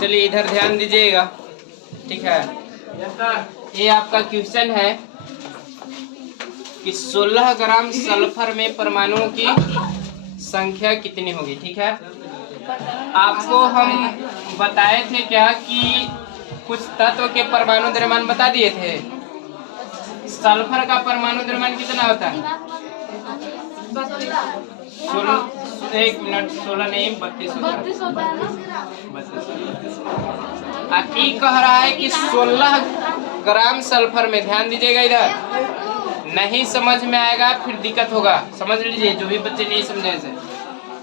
चलिए इधर ध्यान दीजिएगा, ठीक है। ये आपका क्वेश्चन है कि 16 ग्राम सल्फर में परमाणुओं की संख्या कितनी होगी, ठीक है। आपको हम बताए थे क्या कि कुछ तत्व के परमाणु द्रव्यमान बता दिए थे। सल्फर का परमाणु द्रव्यमान कितना होता है? 1 मिनट 16 नहीं 32 होता है ना। ये कह रहा है कि 16 ग्राम सल्फर में, ध्यान दीजिएगा इधर, नहीं समझ में आएगा फिर दिक्कत होगा, समझ लीजिए जो भी बच्चे नहीं समझे इसे।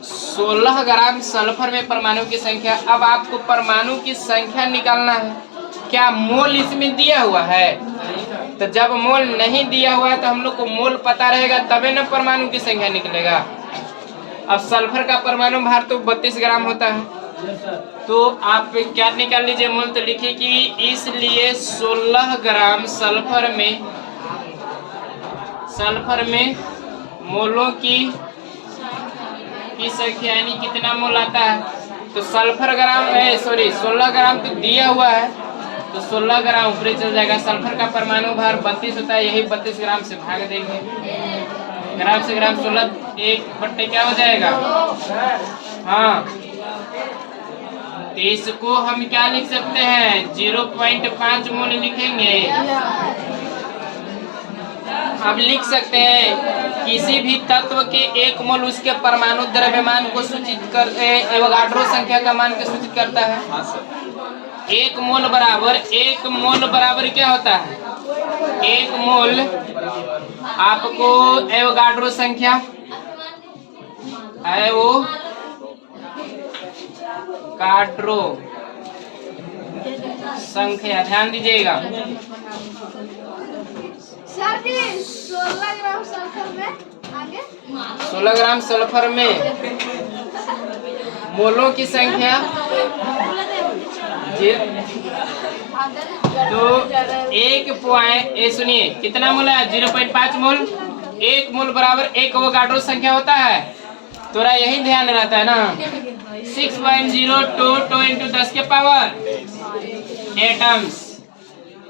16 ग्राम सल्फर में परमाणु की संख्या। अब आपको परमाणु की संख्या निकालना है, क्या मोल इसमें दिया हुआ है? तो जब मोल नहीं दिया हुआ है तो हम लोग को मोल पता रहेगा तबे न परमाणु की संख्या निकलेगा। अब सल्फर का परमाणु भार तो 32 ग्राम होता है, तो आप क्या निकाल लीजिए मोल। तो लिखिए कि इसलिए 16 ग्राम सल्फर में मोलों की संख्या यानी कितना मोल आता है। तो सल्फर ग्राम है, सॉरी 16 ग्राम तो दिया हुआ है, तो 16 ग्राम ऊपरी चल जाएगा। सल्फर का परमाणु भार 32 होता है, यही 32 ग्राम से भाग देंगे। ग्राम से ग्राम 16 1/, क्या हो जाएगा? हाँ, तो इसको हम क्या लिख सकते हैं? 0.5 मोल लिखेंगे। अब लिख सकते हैं किसी भी तत्व के 1 मोल उसके परमाणु द्रव्यमान को सूचित करते, एवोगाड्रो संख्या का मान को सूचित करता है। 1 मोल बराबर क्या होता है? 1 मोल आपको एवोगाड्रो संख्या, एवोगाड्रो संख्या, ध्यान दीजिएगा। 16 ग्राम सल्फर में मोलों की संख्या, तो 1 कितना मोल है? 0.5 मोल। 1 मोल बराबर 1 एवोगाड्रो संख्या होता है। थोड़ा यही ध्यान रहता है ना। 6.022 into 10 के पावर एटम्स,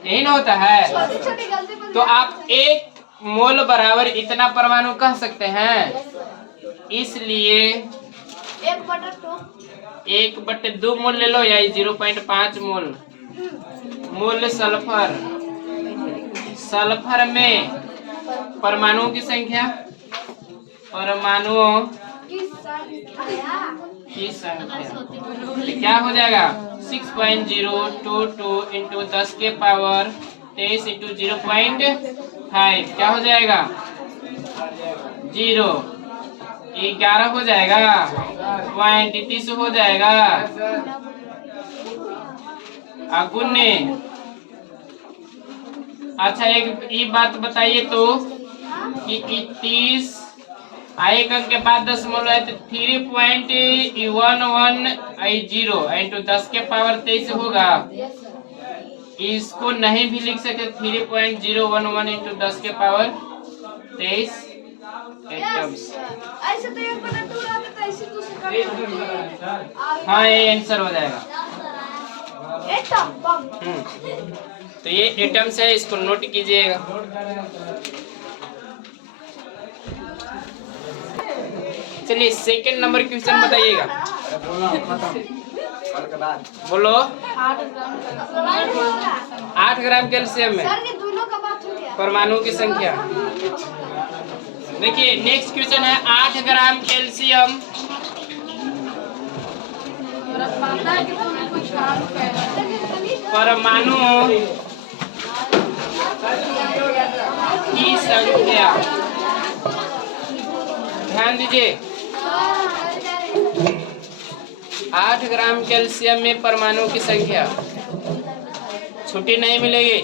यही ना होता है। तो आप 1 मोल बराबर इतना परमाणु कह सकते हैं, इसलिए 1/2 मोल ले लो, या 0.5 मोल सल्फर में परमाणुओं की संख्या, क्या हो जाएगा? 6.022 into 10 के पावर 23 into 0.5, क्या हो जाएगा? 0 11 हो जाएगा, 30 हो जाएगा। अगुने, अच्छा एक ये बात बताइए तो कि 30 एक अंक के बाद 10 मोल है, तो 3.1180 इंटू 10 के पावर 23 होगा। इसको नहीं भी लिख सकते, 3.011 इंटू 10 के पावर 23 एटम्स। हाँ, ये आंसर हो जाएगा। तो ये एटम्स है, इसको नोट कीजिएगा। चलिए सेकंड नंबर क्वेश्चन बताइएगा। बोलो। 8 ग्राम कैल्शियम में परमाणु की संख्या। देखिए नेक्स्ट क्वेश्चन है 8 ग्राम कैल्शियम परमाणु की संख्या। ध्यान दीजिए, 8 ग्राम कैल्शियम में परमाणु की संख्या, छुट्टी नहीं मिलेगी।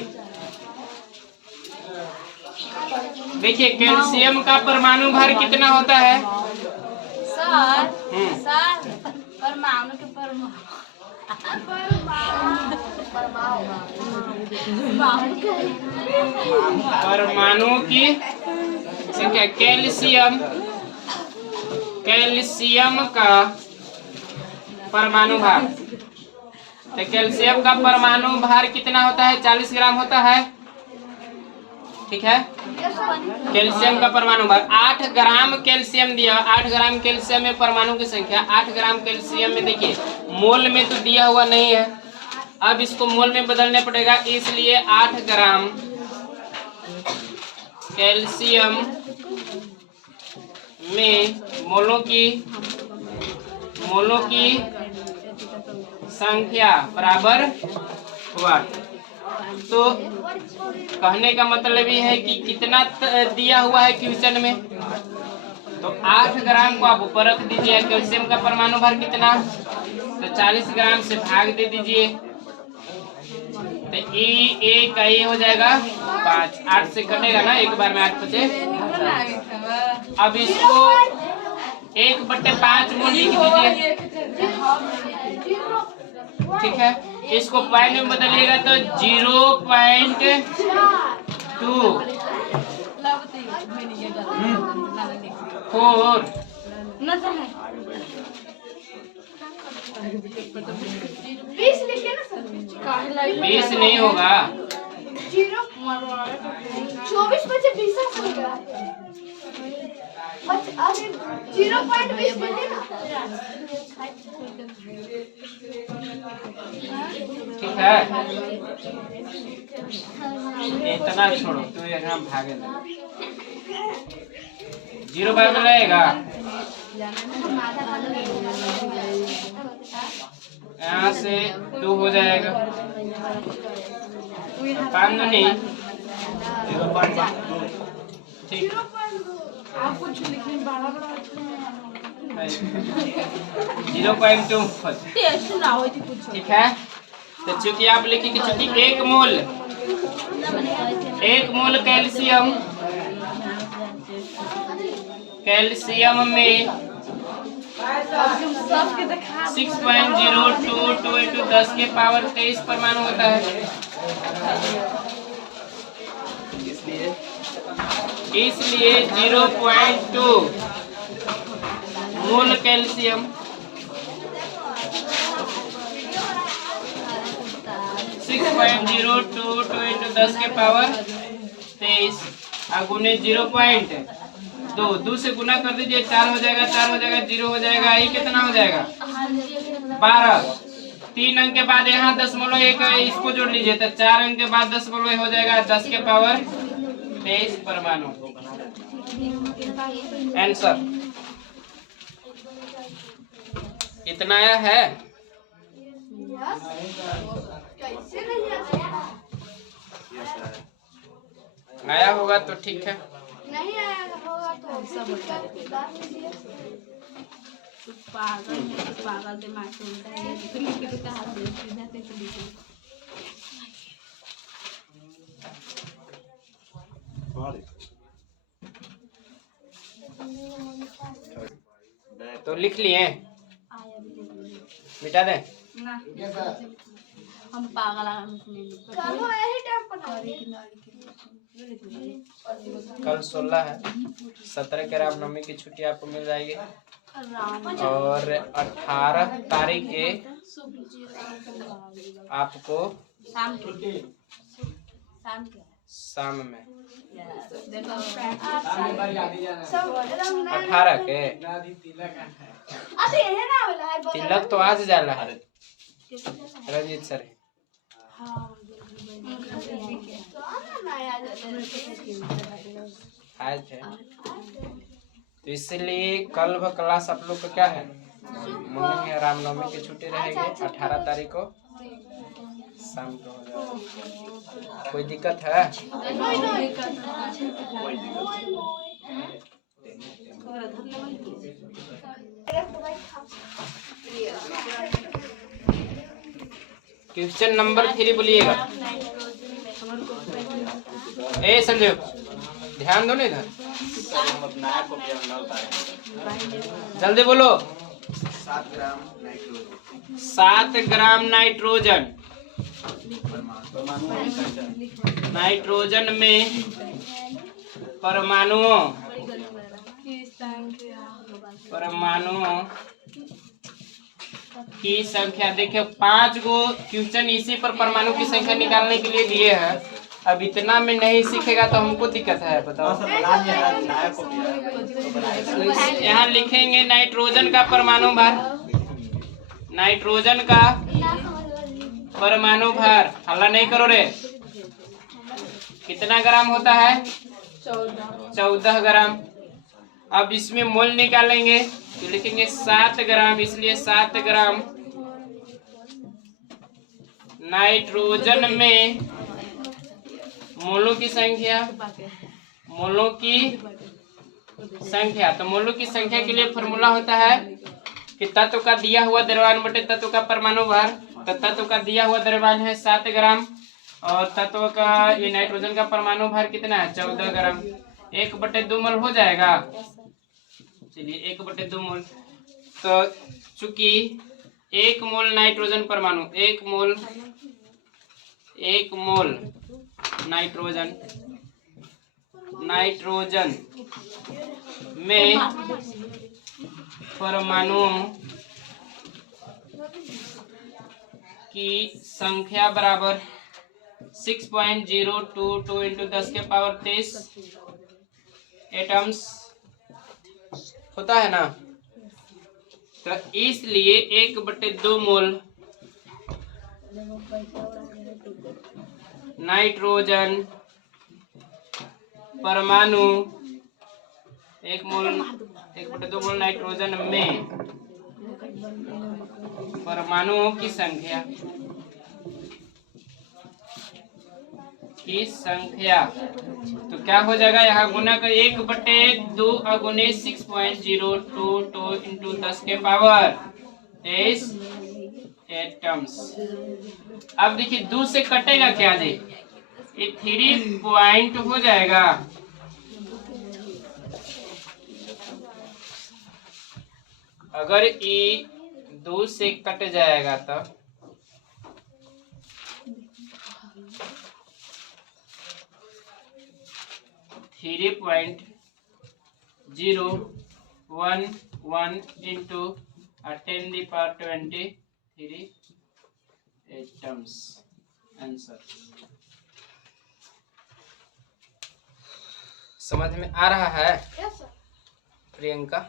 देखिए कैल्शियम का परमाणु भार कितना होता है? परमाणु के परमाणु की संख्या, कैल्शियम का परमाणु भार। तो कैल्शियम का परमाणु भार कितना होता है? 40 ग्राम होता है। ठीक है, कैल्शियम का परमाणु भार 8 ग्राम कैल्शियम दिया। 8 ग्राम कैल्शियम में परमाणु की संख्या 8 ग्राम कैल्शियम में देखिए मोल में तो दिया हुआ नहीं है, अब इसको मोल में बदलने पड़ेगा, इसलिए 8 ग्राम कैल्शियम में मोलों की संख्या बराबर हुआ। तो कहने का मतलब ये है कि कितना दिया हुआ है क्वेश्चन में, तो 8 ग्राम को आप ऊपर रख दीजिए। कैल्शियम का परमाणु भार कितना, तो 40 ग्राम से भाग दे दीजिए, तो ए का ये हो जाएगा 5। 8 से कटेगा ना, एक बार में 8 बचे। अब इसको 1/5 मोल लिख दीजिए। ठीक है, इसको पॉइंट में बदलिएगा तो 0.24 20 नहीं होगा, 24 बचे 20 होगा। 0.20 मिले ना। ठीक है, इतना छोड़ो तो यहाँ भागे 0 बार में रहेगा, यहाँ से 2 हो जाएगा, 5 नहीं, ठीक 0.2। ठीक है, तो चूंकि आप लिखिए कि चूंकि 1 मोल कैल्शियम में 6.022 into 10 के पावर 23 परमाणु होता है, इसलिए 0.2 मोल कैल्शियम 6.022 into 10 के पावर 23 गुने 0.2 से गुना कर दीजिए, 4 हो जाएगा, 0 हो जाएगा, ये कितना हो जाएगा 12। 3 अंक के बाद यहाँ 0.1 इसको जोड़ लीजिए, तो 4 अंक के बाद 0.1 हो जाएगा, 10 के पावर 23 परमाणु। आंसर इतना आया है। कैसे नहीं आया होगा तो ठीक है, नहीं आया होगा तो पागल दिमाग से उल्टा है, लिख के तो हाथ में सीधा से लिखो। तो लिख लिए, मिटा दें। ना हम पागल चलो यही टाइम पर कल 16 है, 17 के रामनवमी की छुट्टी आपको मिल जाएगी, और 18 तारीख के आपको शाम में 18 के तिलक तो आज जाला है रंजीत सर आज है, तो इसलिए कल व क्लास आप लोग का क्या है, मॉर्निंग में रामनवमी की छुट्टी रहेगी, 18 तारीख को शाम को हो जाएगा। कोई दिक्कत है? क्वेश्चन नंबर 3 बोलिएगा। ए संजीव ध्यान दो ना इधर, जल्दी बोलो। 7 ग्राम नाइट्रोजन, नाइट्रोजन में परमाणुओं की संख्या। देखिए 5 गो क्वेश्चन इसी पर परमाणु की संख्या निकालने के लिए दिए हैं। अब इतना में नहीं सीखेगा तो हमको दिक्कत है, बताओ। यहाँ लिखेंगे नाइट्रोजन का परमाणु भार, नाइट्रोजन का परमाणु भार, हल्ला नहीं करो रे, कितना ग्राम होता है? 14 ग्राम। अब इसमें मोल निकालेंगे तो लिखेंगे 7 ग्राम, इसलिए 7 ग्राम नाइट्रोजन में मोलों की संख्या, मोलों की संख्या। तो मोलों की संख्या के लिए फॉर्मूला होता है कि तत्व का दिया हुआ द्रव्यमान बटे तत्व का परमाणु भार। तो तत्व का दिया हुआ द्रव्यमान है 7 ग्राम और तत्व का ये नाइट्रोजन का परमाणु भार कितना है? 14 ग्राम। 1/2 मोल हो जाएगा। चलिए 1/2 मोल। तो चूंकि 1 मोल नाइट्रोजन परमाणु, 1 मोल नाइट्रोजन में परमाणुओं की संख्या बराबर 6.022 इंटू 10 के पावर 23 एटम्स होता है ना। तो इसलिए 1/2 मोल नाइट्रोजन परमाणु, 1/2 मोल नाइट्रोजन में परमाणुओं की संख्या तो क्या हो जाएगा? यहाँ गुना का 1/2 अगुने 6.022 इंटू 10 के पावर 23 एटम्स। अब देखिए 2 से कटेगा क्या जी? ये 3 पॉइंट हो जाएगा। अगर ये 2 से कट जाएगा तो 3.011 इंटू 10⁻23 एटम्स आंसर। समझ में आ रहा है प्रियंका?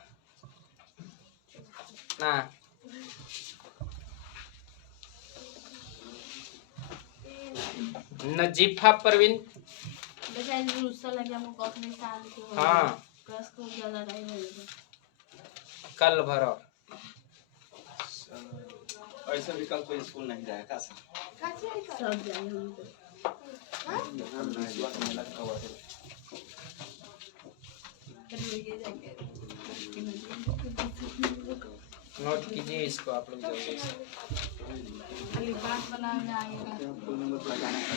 ना नजीफा परवीन? हाँ कल भरो। ऐसा भी कल कोई स्कूल नहीं जाएगा सर। सब जाएंगे। नोट कीजिए इसको आप लोग जल्दी से।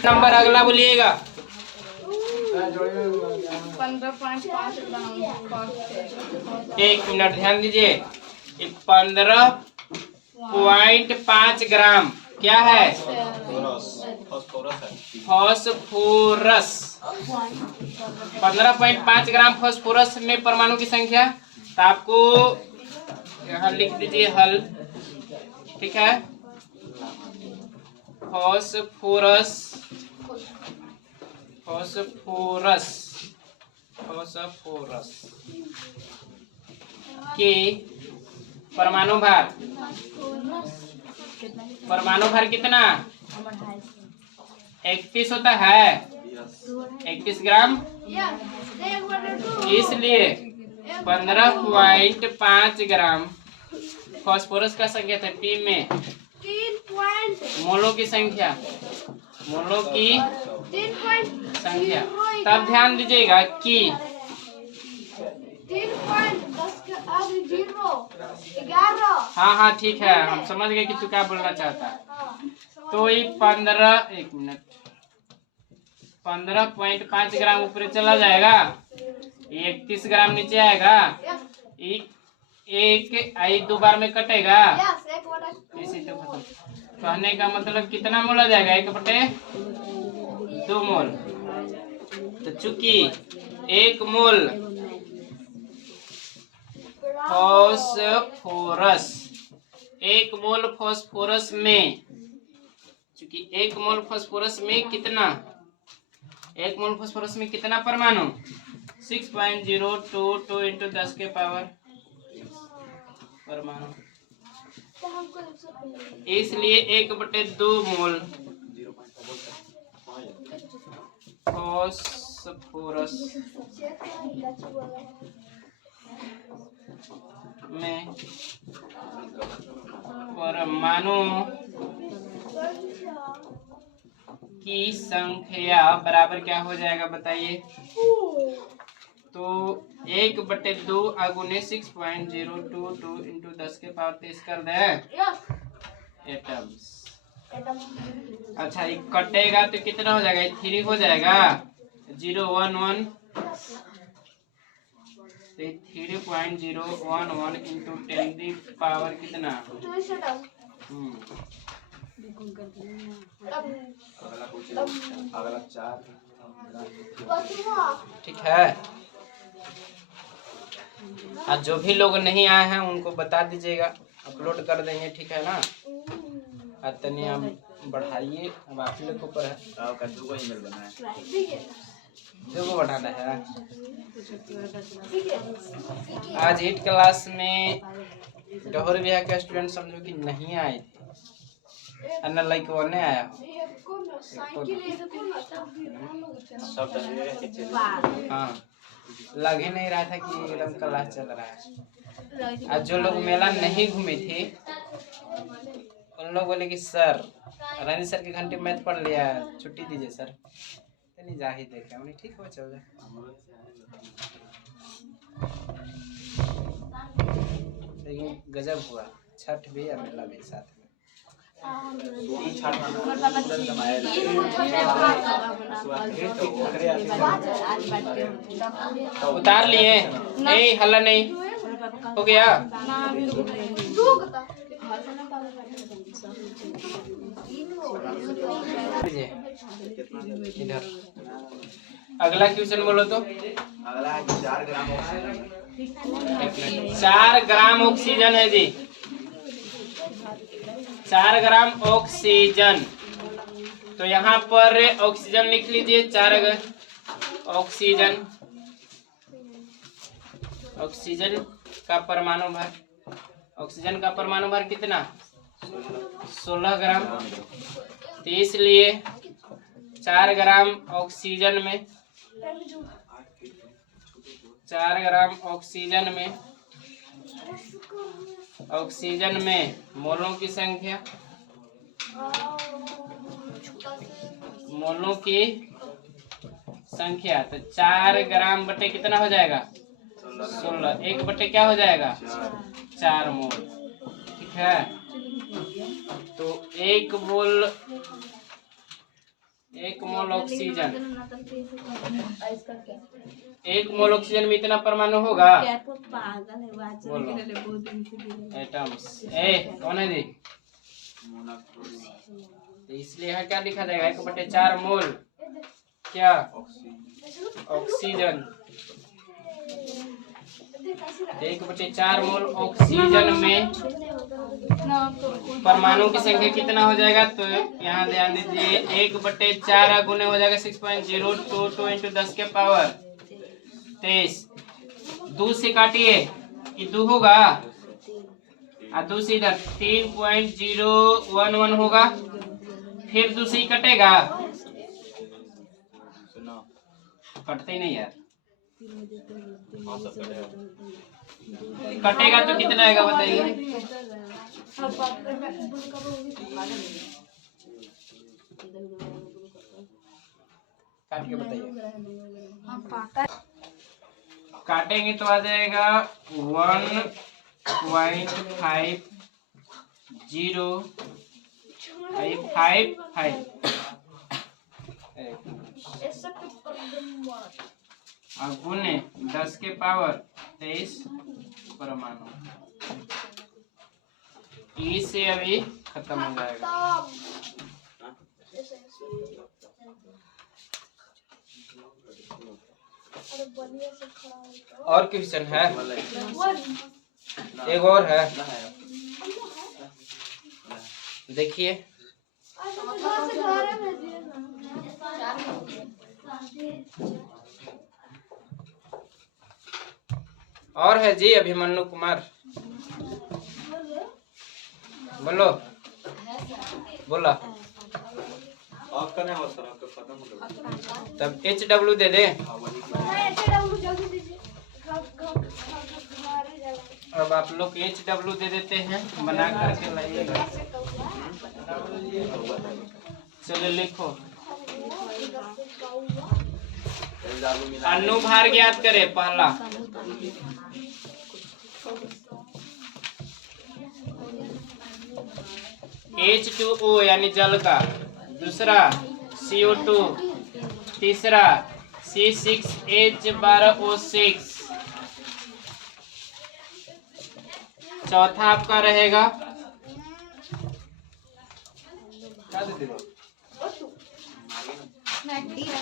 नंबर अगला बोलिएगा। 15.5 एक मिनट ध्यान दीजिए। 15.5 ग्राम क्या है? फास्फोरस। 15.5 ग्राम फास्फोरस में परमाणु की संख्या। तो आपको यहाँ लिख दीजिए हल, ठीक है। फास्फोरस के परमाणु भार कितना? 31 होता है। 31 ग्राम। इसलिए 15.5 ग्राम फास्फोरस का संख्या था पी में 3 पॉइंट मोलों की संख्या, मोलों की 3 संख्या। तब ध्यान दीजिएगा कि 3.10 हाँ ठीक है, हम समझ गए कि तू क्या बोलना चाहता है। तो ये 15.5 ग्राम ऊपर चला जाएगा, 31 ग्राम नीचे आएगा, एक आई 2 बार में कटेगा, इसी तो खत्म। कहने का मतलब कितना मोल आ जाएगा? 1/2 मोल। तो चूंकि 1 मोल फास्फोरस एक मोल फास्फोरस में, चूंकि एक मोल फास्फोरस में कितना, एक मोल फास्फोरस में कितना परमाणु, 6.022 इंटू 10 के पावर परमाणु, इसलिए 1/2 मोल फास्फोरस में परमाणु की संख्या बराबर क्या हो जाएगा बताइए। तो 1/2 अगुने 6.022 इंटू 10 के पावर 23 कर दे एटम्स। अच्छा ये कटेगा तो कितना हो जाएगा, 3 हो जाएगा, 0 1 1 तो 3.011 इंटू 10 की पावर कितना, अगला 4 ठीक है। आज जो भी लोग नहीं आए हैं उनको बता दीजिएगा, अपलोड कर देंगे, ठीक है ना। आज तनी हम बढ़ाइए, अब आप लोग के ऊपर है, आपका 2 ईमेल बना है, 2 बढ़ाना है। आज हिट क्लास में डोहर बिहार के स्टूडेंट समझो कि नहीं आए थे, अन्ना लाइक वो नहीं आया सब डलेगा कि चलिए। हाँ, लग ही नहीं रहा था कि एकदम क्लास चल रहा है। आज जो लोग मेला नहीं घूमे थे उन लोग बोले कि सर रानी सर के घंटे मैथ पढ़ लिया, छुट्टी दीजिए सर। तो नहीं जा ही देखे उन्हें, ठीक हो चल जाए। लेकिन गजब हुआ, छठ भी और मेला भी साथ में। उतार लिए, नहीं हल्ला नहीं हो गया। इधर अगला क्वेश्चन बोलो तो। अगला है 4 ग्राम ऑक्सीजन। 4 ग्राम ऑक्सीजन है जी, 4 ग्राम ऑक्सीजन। तो यहाँ पर ऑक्सीजन लिख लीजिए, 4 ऑक्सीजन, ऑक्सीजन का परमाणु भर, ऑक्सीजन का परमाणु भर कितना, 16 ग्राम। तो इसलिए 4 ग्राम ऑक्सीजन में, 4 ग्राम ऑक्सीजन में, ऑक्सीजन में मोलों की संख्या, मोलों की संख्या, तो 4 ग्राम बटे कितना हो जाएगा, 16, 1 बटे क्या हो जाएगा, 4 मोल, ठीक है। तो 1 मोल ऑक्सीजन, 1 मोल ऑक्सीजन में इतना परमाणु होगा, बोलो एटम्स। कौन है जी, तो इसलिए यहाँ क्या लिखा जाएगा, 1/4 मोल क्या, ऑक्सीजन। 1/4 मोल ऑक्सीजन में परमाणु की संख्या कितना हो जाएगा, तो यहाँ ध्यान दीजिए, 1/4 गुने हो जाएगा 6.022 इंटू 10 के पावर 23। 2 से काटिए कि 2 होगा, और 2 से इधर 3.011 होगा, फिर 2 से ही कटेगा, कटते ही नहीं यार, कटेगा तो कितना आएगा बताइए, काट के बताइए। काटेंगे तो आ जाएगा 1.50555 और गुने 10 के पावर 23 परमाणु। ई से अभी खत्म हो जाएगा। और क्वेश्चन है, एक और है, देखिए घर से घर भेजिए ना। और है जी अभिमन्यु कुमार, बोलो बोला। आपका नहीं हो सर, आपका खत्म हो गया। तब HW दे दे। नहीं ऐसे डाउन जल्दी दीजिए। घर जाएगा। अब आप लोग HW दे देते हैं, बना करके लाइएगा। चलो लिखो, अनुभार ज्ञात करें। पहला H2O यानी जल का, दूसरा CO2, तीसरा C6H12O6, चौथा आपका रहेगा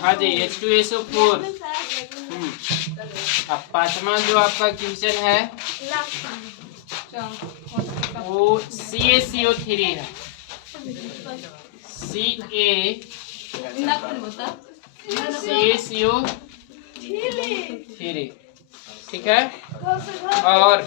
हाँ जी H2SO4। अब पांचवा जो आपका क्वेश्चन है वो CaCO3 है, CaCO3, ठीक है। और